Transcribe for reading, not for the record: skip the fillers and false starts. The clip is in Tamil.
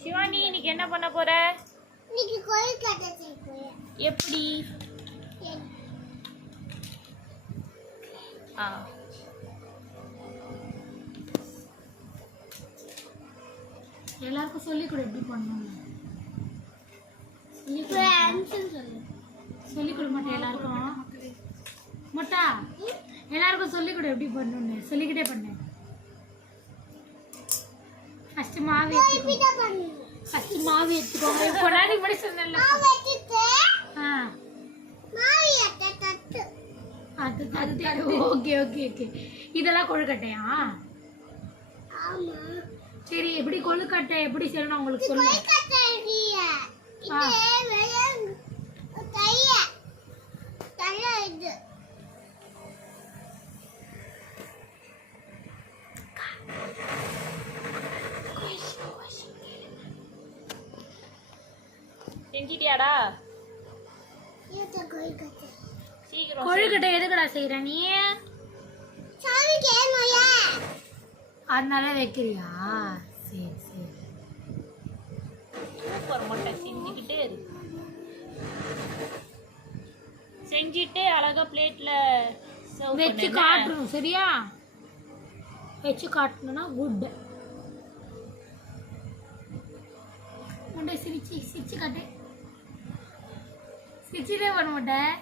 சிவானி இன்னைக்கு என்ன பண்ண போற? எப்படி? எல்லாருக்கும் சொல்லி கொடு எப்படி பண்ணணும். சொல்லி கொடு மாட்டேன் எல்லாருக்கும். மொட்டா எல்லாருக்கும் சொல்லி கொடு எப்படி பண்ணணும்னு. சொல்லிக்கிட்டே பண்ணு. ஃபர்ஸ்ட் மாவு எடுத்துக்கோங்க. இப்போ நான் இப்படி சொன்னேன்ல. Okay okay okay. இதெல்லாம் கொழுக்கட்டையா? சரி, எப்படி கொழுக்கட்டை எப்படி செய்யணும் உங்களுக்கு சொல்லுங்க. செஞ்சிட்டியாடா? கொழுக்கட்டை எதுக்குடா செய்யற நீ? அதனால வைக்கிறியா? சரி சரி. சூப்பர் மொட்டை. செஞ்சுக்கிட்டே இரு. செஞ்சிட்டு அழகா பிளேட்ல வச்சு காட்டணும். சரியா? வச்சு காட்டணும்னா குட். முண்டை சிரிச்சு சிரிச்சு காட்டு. சிரிச்சுட்டே பண்ண மாட்டேன்.